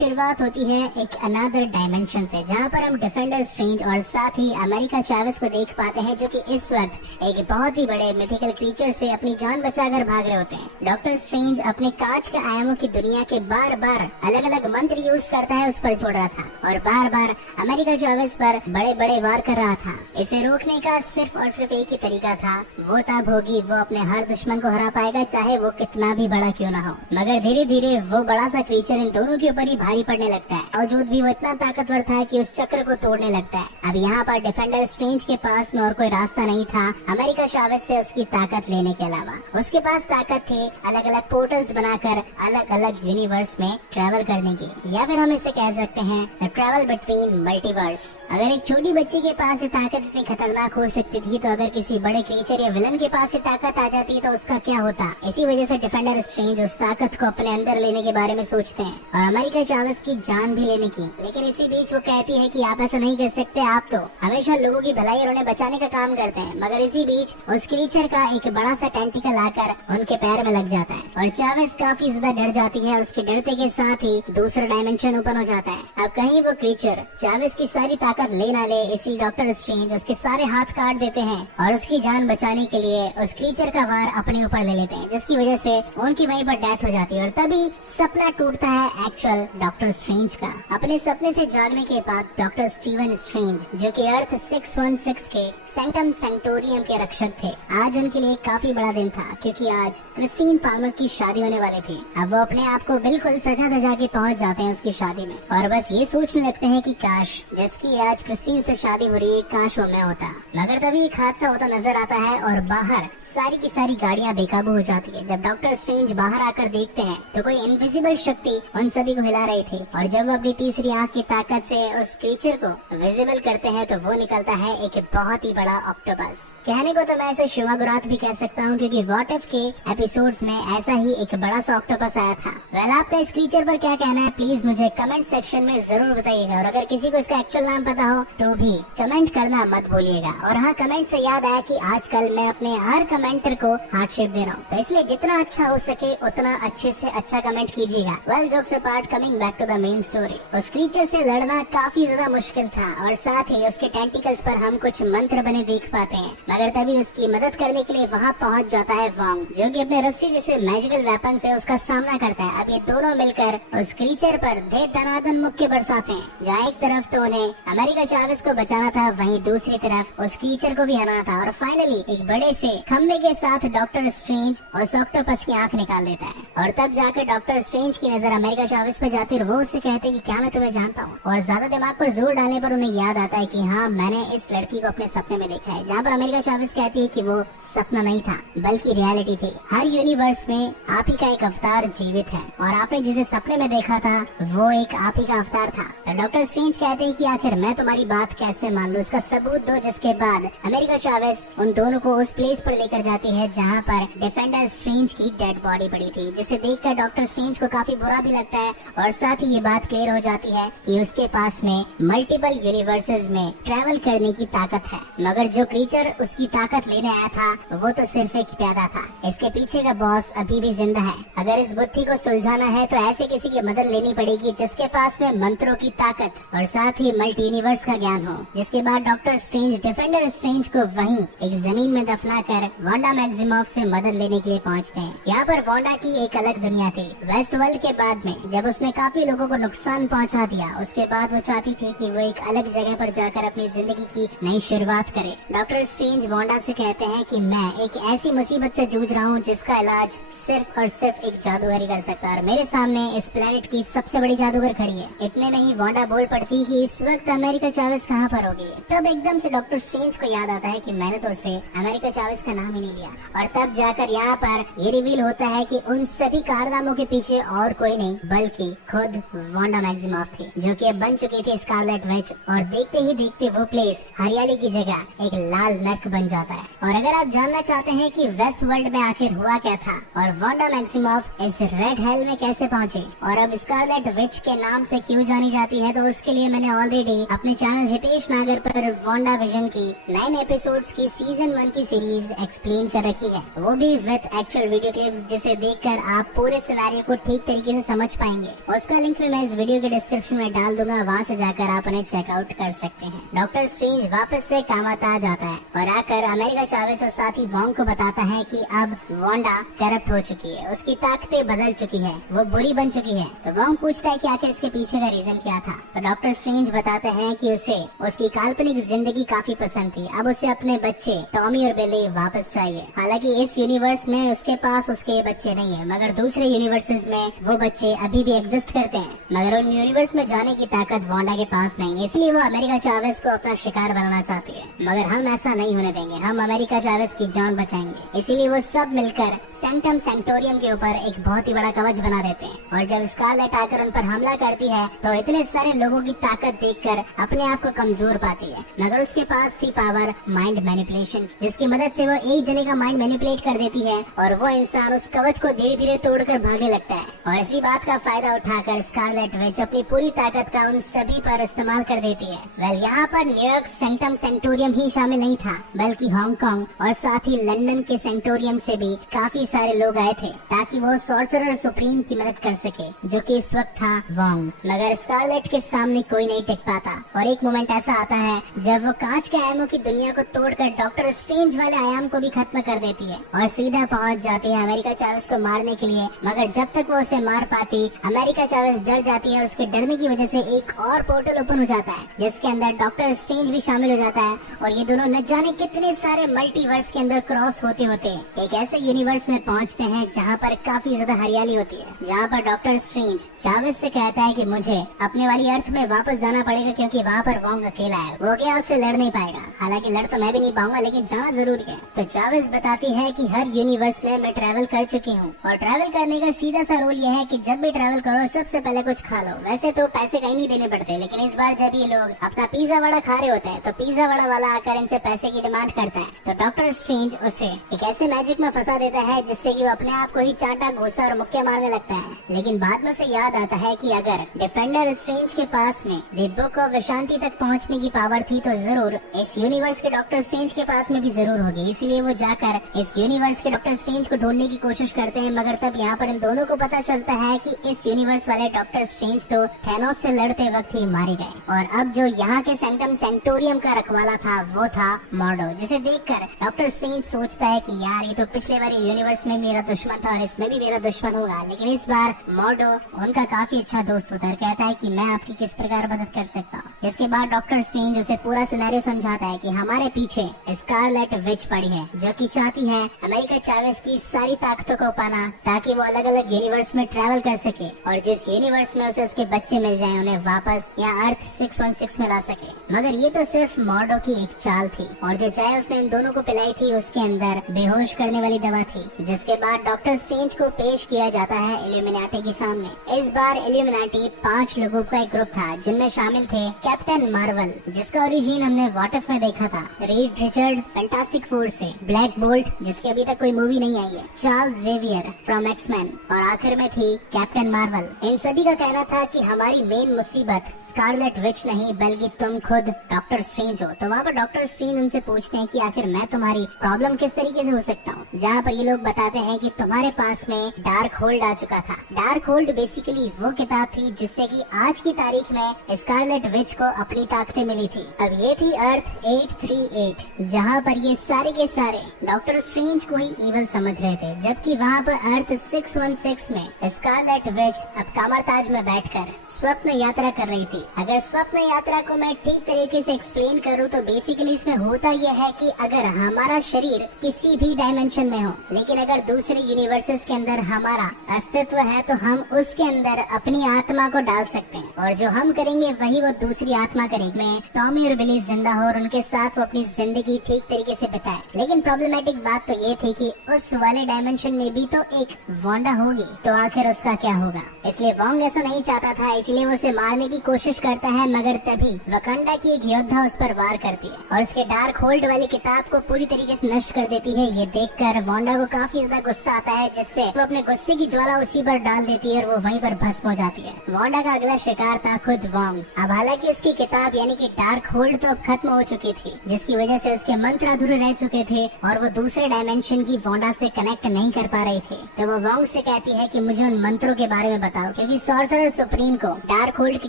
शुरुआत होती है एक अनदर डायमेंशन से, जहां पर हम डिफेंडर स्ट्रेंज और साथ ही अमेरिका चावेस को देख पाते हैं, जो कि इस वक्त एक बहुत ही बड़े मिथिकल क्रीचर से अपनी जान बचाकर भाग रहे होते हैं। डॉक्टर स्ट्रेंज अपने कांच के आयामों की दुनिया के बार बार अलग अलग मंत्र यूज करता है, उस पर छोड़ रहा था और बार बार अमेरिका चावेस पर बड़े बड़े वार कर रहा था। इसे रोकने का सिर्फ और सिर्फ एक ही तरीका था, वो तब होगी वो अपने हर दुश्मन को हरा पाएगा, चाहे वो कितना भी बड़ा क्यों ना हो। मगर धीरे धीरे वो बड़ा सा क्रीचर इन दोनों के ऊपर ही भारी पड़ने लगता है। बावजूद भी वो इतना ताकतवर था कि उस चक्र को तोड़ने लगता है। अब यहाँ पर डिफेंडर स्ट्रेंज के पास में और कोई रास्ता नहीं था अमेरिका चावेस से उसकी ताकत लेने के अलावा। उसके पास ताकत थी अलग अलग पोर्टल्स बनाकर अलग अलग यूनिवर्स में ट्रेवल करने की, या फिर हम इसे कह सकते हैं द ट्रेवल बिटवीन मल्टीवर्स। अगर एक छोटी बच्ची के पास ये ताकत इतनी खतरनाक हो सकती थी, तो अगर किसी बड़े क्रीचर या विलन के पास ये ताकत आ जाती तो उसका क्या होता। इसी वजह से डिफेंडर स्ट्रेंज उस ताकत को अपने अंदर लेने के बारे में सोचते हैं और अमेरिका चावेस की जान भी लेने की। लेकिन इसी बीच वो कहती है कि आप ऐसा नहीं कर सकते, आप तो हमेशा लोगों की भलाई और उन्हें बचाने का काम करते हैं। मगर इसी बीच उस क्रीचर का एक बड़ा सा टेंटिकल आकर उनके पैर में लग जाता है और चावेस काफी ज्यादा डर जाती है और उसके डरते के साथ ही दूसरा डायमेंशन ओपन हो जाता है। अब कहीं वो क्रीचर चावेस की सारी ताकत ले ना ले, इसलिए डॉक्टर स्ट्रेंज उसके सारे हाथ काट देते हैं और उसकी जान बचाने के लिए उस क्रीचर का वार अपने ऊपर ले लेते हैं, जिसकी वजह से उनकी वहीं पर डेथ हो जाती है। और तभी सपना टूटता है एक्चुअल डॉक्टर स्ट्रेंज का। अपने सपने से जागने के बाद डॉक्टर स्टीवन स्ट्रेंज, जो कि अर्थ 616 के सेंटम सेंटोरियम के रक्षक थे, आज उनके लिए काफी बड़ा दिन था, क्योंकि आज क्रिस्टीन पाल्मर की शादी होने वाली थी। अब वो अपने आप को बिल्कुल सजा धजा के पहुंच जाते हैं उसकी शादी में और बस ये सोचने लगते हैं कि काश जिसकी आज क्रिस्टीन से शादी हो रही है, काश वो मैं होता। मगर तभी एक हादसा होता नजर आता है और बाहर सारी की सारी गाड़ियां बेकाबू हो जाती है। जब डॉक्टर स्ट्रेंज बाहर आकर देखते हैं तो कोई इनविजिबल शक्ति उन सभी को हिला रही थी और जब वो अपनी तीसरी आंख की ताकत से उस क्रीचर को विजिबल करते हैं तो वो निकलता है एक बहुत ही बड़ा ऑक्टोपस। कहने को तो मैं इसे शिवागुरात भी कह सकता हूँ, क्योंकि व्हाट इफ के एपिसोड्स में ऐसा ही एक बड़ा सा ऑक्टोपस आया था। वेल, आपका इस क्रीचर पर क्या कहना है, प्लीज मुझे कमेंट सेक्शन में जरूर बताइएगा। और अगर किसी को इसका एक्चुअल नाम पता हो तो भी कमेंट करना मत भूलिएगा। और हाँ, कमेंट से याद आया कि आजकल मैं अपने हर कमेंटर को हार्ट शेप दे रहा हूँ, तो इसलिए जितना अच्छा हो सके उतना अच्छे से अच्छा कमेंट कीजिएगा। Well, jokes apart, coming back to the main story. उस क्रीचर से लड़ना काफी ज्यादा मुश्किल था और साथ ही उसके टेंटिकल्स पर हम कुछ मंत्र बने देख पाते हैं। मगर तभी उसकी मदद करने के लिए वहाँ पहुँच जाता है वोंग, जो कि अपने रस्सी जैसे मैजिकल वेपन से उसका सामना करता है। अब ये दोनों मिलकर उस क्रीचर पर ढेर धनाधन मुक्के बरसाते हैं, जहाँ एक तरफ तो उन्हें अमेरिका चावेस को बचाना था, वहीं दूसरी तरफ उस क्रीचर को भी हराना था। और फाइनली एक बड़े से खम्बे के साथ डॉक्टर स्ट्रेंज उस ऑक्टोपस की आंख निकाल देता है और तब जाकर डॉक्टर स्ट्रेंज की नजर अमेरिका चावेस पे जाती है। वो उससे कहते हैं कि क्या मैं तुम्हें जानता हूँ। और ज्यादा दिमाग पर जोर डालने पर उन्हें याद आता है कि हाँ, मैंने इस लड़की को अपने सपने में देखा है। जहाँ पर अमेरिका चावेस कहती है कि वो सपना नहीं था बल्कि रियलिटी थी। हर यूनिवर्स में आप ही का एक अवतार जीवित है और आपने जिसे सपने में देखा था वो एक आप ही का अवतार था। तो डॉक्टर स्ट्रेंज कहते हैं कि आखिर मैं तुम्हारी बात कैसे मान लूं, इसका सबूत दो। जिसके बाद अमेरिका चावेस उन दोनों को उस प्लेस पर लेकर जाती है जहाँ पर डिफेंडर स्ट्रेंज की डेड बॉडी पड़ी थी, जिसे देखकर डॉक्टर स्ट्रेंज को काफी बुरा भी लगता है और साथ ही ये बात क्लियर हो जाती है कि उसके पास में मल्टीपल यूनिवर्सेस में ट्रैवल करने की ताकत है। मगर जो क्रीचर उसकी ताकत लेने आया था वो तो सिर्फ एक प्यादा था, इसके पीछे का बॉस अभी भी जिंदा है। अगर इस गुत्थी को सुलझाना है तो ऐसे किसी की मदद लेनी पड़ेगी जिसके पास में मंत्रों की ताकत और साथ ही मल्टी यूनिवर्स का ज्ञान हो। जिसके बाद डॉक्टर स्ट्रेंज डिफेंडर स्ट्रेंज को वहीं एक जमीन में दफना कर वांडा मैक्सिमॉफ से मदद लेने के लिए पहुंचते हैं। यहाँ पर वांडा की एक अलग दुनिया थी। वेस्ट वर्ल्ड के बाद में जब उसने काफी लोगों को नुकसान पहुंचा दिया, उसके बाद वो चाहती थी कि वो एक अलग जगह पर जाकर अपनी जिंदगी की नई शुरुआत करे। डॉक्टर स्ट्रेंज वांडा से कहते हैं कि मैं एक ऐसी मुसीबत से जूझ रहा हूँ जिसका इलाज सिर्फ और सिर्फ एक जादूगर ही कर सकता है और मेरे सामने इस प्लेनेट की सबसे बड़ी जादूगर खड़ी है। इतने में ही वांडा बोल पड़ती कि इस वक्त अमेरिका चावेस कहाँ पर होगी। तब एकदम से डॉक्टर स्ट्रेंज को याद आता है कि मैंने तो उसे अमेरिका चावेस का नाम ही नहीं लिया। और तब जाकर यहाँ पर ये रिवील होता है कि उन सभी कारनामों के पीछे और कोई नहीं बल्कि खुद वांडा मैक्सिमॉफ थी, जो कि अब बन चुकी थी स्कारलेट विच। और देखते ही देखते वो प्लेस हरियाली की जगह एक लाल नर्क बन जाता है। और अगर आप जानना चाहते हैं कि वेस्ट वर्ल्ड में आखिर हुआ क्या था और वांडा मैक्सिमॉफ इस रेड हेल में कैसे पहुंचे और अब स्कारलेट विच के नाम से क्यों जानी जाती है, तो उसके लिए मैंने ऑलरेडी अपने चैनल हितेश नागर पर वांडा विजन की 9 एपिसोड्स की सीजन 1 की सीरीज एक्सप्लेन कर रखी है, वो भी विद एक्चुअल वीडियो क्लिप्स, जिसे देखकर आप पूरे सिनेरियो को ठीक तरीके से समझ पाएंगे। उसका लिंक भी मैं इस वीडियो के डिस्क्रिप्शन में डाल दूंगा, वहाँ से जाकर आप उन्हें चेकआउट कर सकते हैं। डॉक्टर स्ट्रेंज वापस से कामाताज आता है और आकर अमेरिका चावेस और साथ ही वोंग को बताता है कि अब वांडा करप्ट हो चुकी है, उसकी ताकतें बदल चुकी है, वो बुरी बन चुकी है। तो वोंग पूछता है कि आखिर इसके पीछे का रीजन क्या था। तो डॉक्टर स्ट्रेंज बताते हैं कि उसे उसकी काल्पनिक जिंदगी काफी पसंद थी, अब उसे अपने बच्चे टॉमी और बिली वापस चाहिए। हालांकि इस यूनिवर्स में उसके पास उसके बच्चे नहीं है, मगर दूसरे यूनिवर्सेस में वो बच्चे अभी भी एग्जिस्ट करते हैं, मगर उन यूनिवर्स में जाने की ताकत वांडा के पास नहीं, इसलिए वो अमेरिका चावेस को अपना शिकार बनाना चाहती है। मगर हम ऐसा नहीं होने देंगे, हम अमेरिका चावेस की जान बचाएंगे। इसीलिए वो सब मिलकर सेंटम सेंटोरियम के ऊपर एक बहुत ही बड़ा कवच बना देते हैं। और जब स्कारलेट आकर उन पर हमला करती है तो इतने सारे लोगों की ताकत देखकर अपने आप को कमजोर पाती है, मगर उसके पास थी पावर माइंड मैनिपुलेशन, जिसकी मदद से वो एक जने का माइंड मैनिपुलेट कर देती है और वो इंसान उस कवच को धीरे धीरे तोड़कर भागने लगता है। और इसी बात का फायदा उठाकर स्कारलेट विच अपनी पूरी ताकत का उन सभी पर इस्तेमाल कर देती है। वेल, यहाँ पर न्यूयॉर्क सेंटम सेंटोरियम ही शामिल नहीं था, बल्कि हांगकांग और साथ ही लंदन के सेंटोरियम से भी काफी सारे लोग आए थे ताकि वो सॉर्सरर सुप्रीम की मदद कर सके, जो कि इस वक्त था वोंग। मगर स्कारलेट के सामने कोई नहीं टिक पाता और एक मोमेंट ऐसा आता है जब वो कांच के आयामों की दुनिया को तोड़कर डॉक्टर स्ट्रेंज वाले आयाम को भी खत्म कर देती है और सीधा पहुंच जाती है अमेरिका चावेस को मारने के लिए। मगर जब तक वो उसे मार पाती, अमेरिका चावेस डर जाती है और उसके डरने की वजह से एक और पोर्टल ओपन हो जाता है, जिसके अंदर डॉक्टर स्ट्रेंज भी शामिल हो जाता है और ये दोनों न जाने कितने सारे मल्टीवर्स के अंदर क्रॉस होते होते एक ऐसे यूनिवर्स में पहुंचते हैं जहाँ पर काफी ज्यादा हरियाली होती है, जहाँ पर डॉक्टर स्ट्रेंज चावेस से कहता है कि मुझे अपने वाली अर्थ में वापस जाना पड़ेगा क्योंकि वहाँ पर वोंग अकेला है, वो क्या उससे लड़ नहीं पाएगा। हालांकि लड़ तो मैं भी नहीं पाऊंगा, लेकिन जाना जरूरी है। तो चावेस बताती है कि हर यूनिवर्स में मैं ट्रैवल कर चुकी हूँ और ट्रैवल करने का सीधा सा रूल ये है कि जब भी ट्रैवल करो सबसे पहले कुछ खा लो। वैसे तो पैसे कहीं नहीं देने पड़ते, लेकिन इस बार जब ये लोग अपना पिज्जा वड़ा खा रहे होते हैं तो पिज्जा वड़ा वाला आकर इनसे पैसे की डिमांड करता है। तो डॉक्टर स्ट्रेंज उसे एक ऐसे मैजिक में फंसा देता है जिससे कि वो अपने आप को ही चाटा घूसा और मुक्के मारने लगता है। लेकिन बाद में उसे याद आता है कि अगर डिफेंडर स्ट्रेंज के पास में द बुक ऑफ विशांति तक पहुंचने की पावर थी तो जरूर इस यूनिवर्स के डॉक्टर स्ट्रेंज के पास में भी जरूर होगी। इसलिए वो जाकर इस यूनिवर्स के डॉक्टर स्ट्रेंज को ढूंढने की कोशिश करते हैं, मगर तब यहाँ पर इन दोनों को पता चलता है कि इस यूनिवर्स वाले डॉक्टर स्ट्रेंज तो थैनोस से लड़ते वक्त ही मारे गए और अब जो यहाँ के सेंटम सेंटोरियम का रखवाला था वो था मॉर्डो, जिसे देखकर डॉक्टर स्ट्रेंज सोचता है कि यार ये तो पिछले बार यूनिवर्स में मेरा दुश्मन था और इसमें भी मेरा दुश्मन होगा, लेकिन इस बार मॉर्डो उनका काफी अच्छा दोस्त होता है। कहता है कि मैं आपकी किस प्रकार मदद कर सकता हूँ। इसके बाद डॉक्टर स्ट्रेंज उसे पूरा सिनेरियो समझाता है कि हमारे पीछे स्कारलेट विच पड़ी है, जो कि चाहती है अमेरिका चावेस की सारी ताकतों को पाना ताकि वो अलग अलग यूनिवर्स में ट्रैवल कर सके और जिस यूनिवर्स में उसे उसके बच्चे मिल जाएं उन्हें वापस यहाँ अर्थ 616 में ला सके। मगर ये तो सिर्फ मॉर्डो की एक चाल थी और जो चाय उसने इन दोनों को पिलाई थी उसके अंदर बेहोश करने वाली दवा थी, जिसके बाद डॉक्टर स्ट्रेंज को पेश किया जाता है इल्यूमिनाटी के सामने। इस बार इल्यूमिनाटी 5 लोगों का एक ग्रुप था जिनमें शामिल थे कैप्टन मार्वल, जिसका ओरिजिन हमने व्हाट इफ में देखा था, रीड रिचर्ड फैंटास्टिक फोर से, ब्लैक बोल्ट जिसकी अभी तक कोई मूवी नहीं आई है, चार्ल्स जेवियर फ्रॉम एक्समैन और आखिर में थी कैप्टन मार्वल। इन सभी का कहना था कि हमारी मेन मुसीबत स्कारलेट विच नहीं बल्कि तुम खुद डॉक्टर स्ट्रेंज हो। तो वहाँ पर डॉक्टर स्ट्रेंज उनसे पूछते हैं कि आखिर मैं तुम्हारी प्रॉब्लम किस तरीके से हो सकता हूँ, जहाँ पर ये लोग बताते हैं कि तुम्हारे पास में डार्क होल्ड आ चुका था। डार्क होल्ड बेसिकली वो किताब थी जिससे कि आज की तारीख में स्कारलेट विच को अपनी ताकतें मिली थी। अब ये थी अर्थ 838, जहाँ पर ये सारे के सारे डॉक्टर स्ट्रेंज को ही इवल समझ रहे थे, जबकि वहाँ पर अर्थ 616 में स्कारलेट विच अब कामरताज में बैठकर स्वप्न यात्रा कर रही थी। अगर स्वप्न यात्रा को मैं ठीक तरीके से एक्सप्लेन करूँ तो बेसिकली इसमें होता यह है कि अगर हमारा शरीर किसी भी डायमेंशन में हो, लेकिन अगर दूसरे यूनिवर्सेस के अंदर हमारा अस्तित्व है तो हम उसके अंदर अपनी आत्मा को डाल सकते हैं और जो हम करेंगे वही वो दूसरी आत्मा करेगी। मैं टॉमी और बिली जिंदा हो और उनके साथ वो अपनी जिंदगी ठीक तरीके से बिताए। लेकिन प्रॉब्लमेटिक बात तो ये थी कि उस वाले डायमेंशन में भी तो एक वांडा होगी, तो आखिर उसका क्या होगा। इसलिए वोंग ऐसा नहीं चाहता था, इसलिए वो उसे मारने की कोशिश करता है, मगर तभी वकांडा की एक योद्धा उस पर वार करती है और उसके डार्क होल्ड वाली किताब को पूरी तरीके से नष्ट कर देती है। ये देखकर वांडा को काफी ज्यादा गुस्सा आता है, जिससे वो अपने गुस्से की ज्वाला उसी पर डाल देती है और वो वहीं पर भस्म हो जाती है। वांडा का अगला शिकार था खुद वोंग। अब हालांकि उसकी किताब यानी कि डार्क होल्ड तो अब खत्म हो चुकी थी, जिसकी वजह से उसके मंत्र अधूरे रह चुके थे और वो दूसरे डायमेंशन की वांडा से कनेक्ट नहीं कर पा रही थी। तो वो वोंग से कहती है कि मुझे उन मंत्रों के बारे में बताओ, क्योंकि क्योंकि सॉर्सरर सुप्रीम को डार्क होल्ड की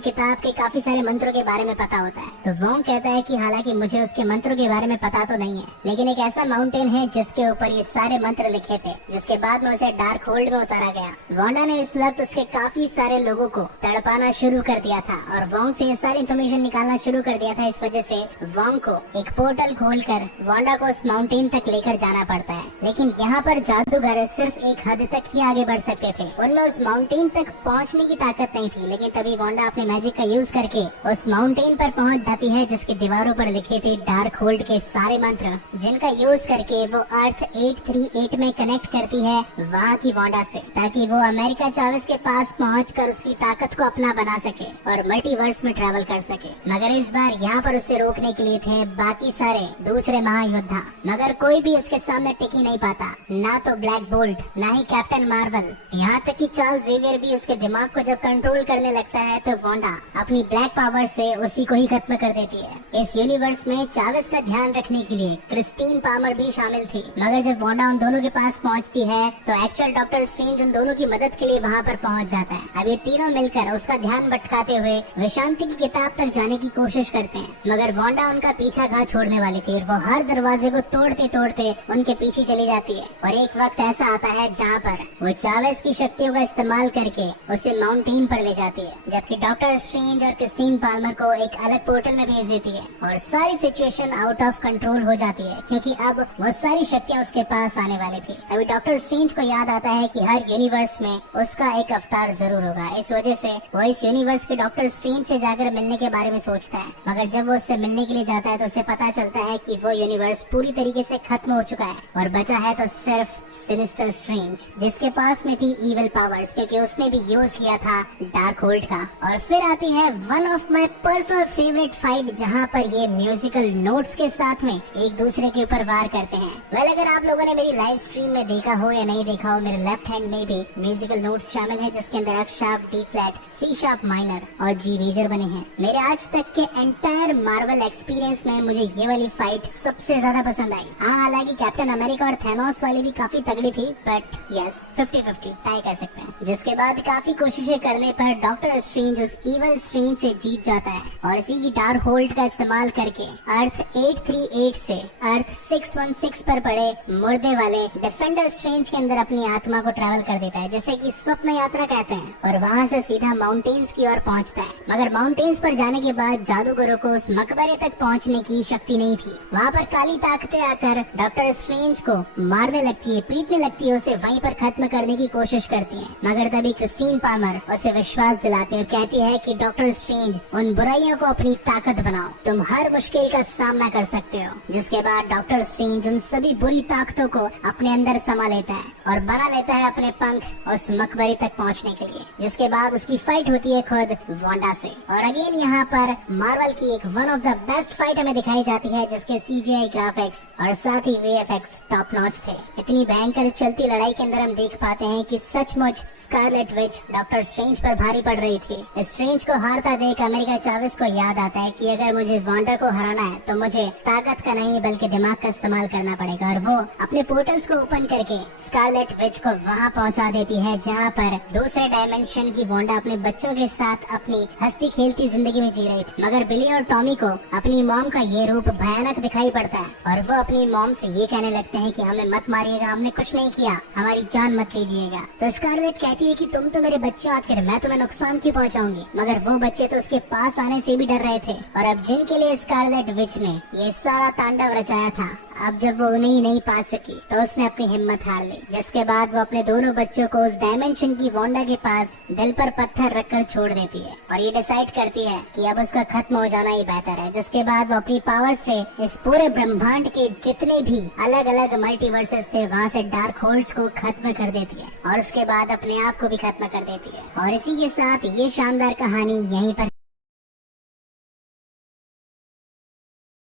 किताब के काफी सारे मंत्रों के बारे में पता होता है। तो वोंग कहता है कि हालांकि मुझे उसके मंत्रों के बारे में पता तो नहीं है, लेकिन एक ऐसा माउंटेन है जिसके ऊपर ये सारे मंत्र लिखे थे, जिसके बाद में उसे डार्क होल्ड में उतारा गया। वांडा ने इस वक्त उसके काफी सारे लोगों को तड़पाना शुरू कर दिया था और वोंग से ये सारी इन्फॉर्मेशन निकालना शुरू कर दिया था। इस वजह से वोंग को एक पोर्टल खोलकर वांडा को उस माउंटेन तक लेकर जाना पड़ता है। लेकिन यहाँ पर जादूगर सिर्फ एक हद तक ही आगे बढ़ सकते थे, उनमें उस माउंटेन तक पहुँचने की ताकत नहीं थी। लेकिन तभी वांडा अपने मैजिक का यूज करके उस माउंटेन पर पहुँच जाती है जिसकी दीवारों पर लिखे थे डार्क होल्ड के सारे मंत्र, जिनका यूज करके वो अर्थ 838 में कनेक्ट करती है वहाँ की वांडा से, ताकि वो अमेरिका चावेस के पास पहुंचकर उसकी ताकत को अपना बना सके और मल्टीवर्स में ट्रैवल कर सके। मगर इस बार यहाँ पर उसे रोकने के लिए थे बाकी सारे दूसरे महायोद्धा, मगर कोई भी उसके सामने टिक ही नहीं पाता, ना तो ब्लैक बोल्ट, ना ही कैप्टन मार्वल, यहाँ तक कि चार्ल्स जेवियर भी उसके दिमाग को जब कंट्रोल करने लगता है तो वांडा अपनी ब्लैक पावर से उसी को ही खत्म कर देती है। इस यूनिवर्स में चावेस का ध्यान रखने के लिए क्रिस्टीन पामर भी शामिल थी, मगर जब वांडा उन दोनों के पास पहुंचती है तो एक्चुअल डॉक्टर स्ट्रेंज उन दोनों की मदद के लिए वहां पर पहुंच जाता है। अब ये तीनों मिलकर उसका ध्यान भटकाते हुए विशांति की किताब तक जाने की कोशिश करते हैं, मगर वांडा उनका पीछा कहाँ छोड़ने वाली थी और वो हर दरवाजे को तोड़ते तोड़ते उनके पीछे चली जाती है। और एक वक्त ऐसा आता है जहाँ पर वो चावेस की शक्तियों का इस्तेमाल करके उसे माउंटेन पर ले जाती है, जबकि डॉक्टर स्ट्रेंज और क्रिस्टीन पाल्मर को एक अलग पोर्टल में भेज देती है और सारी सिचुएशन आउट ऑफ कंट्रोल हो जाती है, क्योंकि अब वो सारी शक्तियाँ उसके पास आने वाली थी। अभी डॉक्टर स्ट्रेंज को याद आता है कि हर यूनिवर्स में उसका एक अवतार जरूर होगा। इस वजह से वो इस यूनिवर्स के डॉक्टर स्ट्रेंज से जाकर मिलने के बारे में सोचता है, मगर जब वो उससे मिलने के लिए जाता है तो उसे पता चलता है कि वो यूनिवर्स पूरी तरीके से खत्म हो चुका है और बचा है तो सिर्फ सिनिस्टर स्ट्रेंज, जिसके पास में थी इविल पावर्स, क्योंकि उसने भी यूज किया था डार्क होल्ड का। और फिर आती है one of my personal favourite fight, जहाँ पर ये म्यूजिकल नोट्स के साथ में एक दूसरे के ऊपर वार करते हैं। वेल, अगर आप लोगों ने मेरी लाइव स्ट्रीम में देखा हो या नहीं देखा हो, मेरे लेफ्ट हैंड में भी म्यूजिकल नोट्स शामिल है, जिसके अंदर F sharp, D flat, C sharp minor और जी मेजर बने हैं। मेरे आज तक के एंटायर मार्वल एक्सपीरियंस में मुझे ये वाली फाइट सबसे ज्यादा पसंद आई। हाँ, हालांकि कैप्टन अमेरिका और थैनोस वाली भी काफी तगड़ी थी, बट यस 50-50 टाई कह सकते हैं। जिसके बाद काफी कोशिशें करने पर डॉक्टर स्ट्रेंज उस इवल स्ट्रेंज से जीत जाता है और इसी की डार्क होल्ड का इस्तेमाल करके अर्थ 838 से अर्थ 616 पर पड़े मुर्दे वाले डिफेंडर स्ट्रेंज के अंदर अपनी आत्मा को ट्रैवल कर देता है, जिसे कि स्वप्न यात्रा कहते हैं, और वहाँ से सीधा माउंटेन्स की ओर पहुँचता है। मगर माउंटेन्स पर जाने के बाद जादूगरों को उस मकबरे तक पहुँचने की शक्ति नहीं थी। वहाँ पर काली ताकतें आकर डॉक्टर स्ट्रेंज को मारने लगती है, पीटने लगती है, उसे वहीं पर खत्म करने की कोशिश करती है। मगर तभी क्रिस्टीन पामर उसे विश्वास दिलाती है और कहती है कि डॉक्टर स्ट्रेंज, उन बुराइयों को अपनी ताकत बनाओ, तुम हर मुश्किल का सामना कर सकते हो। जिसके बाद डॉक्टर स्ट्रेंज उन सभी बुरी ताकतों को अपने अंदर समा लेता है और बना लेता है अपने पंख उस मकबरे तक पहुंचने के लिए। जिसके बाद उसकी फाइट होती है खुद वांडा से। और अगेन यहाँ पर मार्वल की एक one of the best fight हमें दिखाई जाती है, जिसके CGI ग्राफिक्स और साथ ही VFX टॉप नॉच थे। इतनी भयंकर चलती लड़ाई के अंदर हम देख पाते हैं कि सचमुच स्कारलेट विच डॉक्टर स्ट्रेंज पर भारी पड़ रही थी। स्ट्रेंज को हारता देख अमेरिका चावेस को याद आता है कि अगर मुझे वांडा को हराना है तो मुझे ताकत का नहीं बल्कि दिमाग का इस्तेमाल करना पड़ेगा। और वो अपने पोर्टल्स को ओपन करके स्कारलेट विच को वहाँ पहुँचा देती है जहाँ पर दूसरे डायमेंशन की वांडा अपने बच्चों के साथ अपनी हंसती खेलती जिंदगी में जी रही थी। मगर बिली और टॉमी को अपनी मॉम का ये रूप भयानक दिखाई पड़ता है और वो अपनी मॉम से ये कहने लगते हैं कि हमें मत मारिएगा, हमने कुछ नहीं किया, हमारी जान मत लीजिएगा। तो स्कारलेट कहती है कि तुम तो मेरे बच्चे, आखिर मैं तुम्हें नुकसान क्यों पहुंचाऊंगी। मगर वो बच्चे तो उसके पास आने से भी डर रहे थे और अब जिनके लिए स्कारलेट विच ने ये सारा तांडव रचाया था, अब जब वो उन्हें ही नहीं पा सकी तो उसने अपनी हिम्मत हार ली। जिसके बाद वो अपने दोनों बच्चों को उस डायमेंशन की वांडा के पास दिल पर पत्थर रखकर छोड़ देती है और ये डिसाइड करती है कि अब उसका खत्म हो जाना ही बेहतर है। जिसके बाद वो अपनी पावर से इस पूरे ब्रह्मांड के जितने भी अलग अलग मल्टीवर्सेस थे वहाँ से डार्क होल्ड्स को खत्म कर देती है और उसके बाद अपने आप को भी खत्म कर देती है। और इसी के साथ ये शानदार कहानी यहीं पर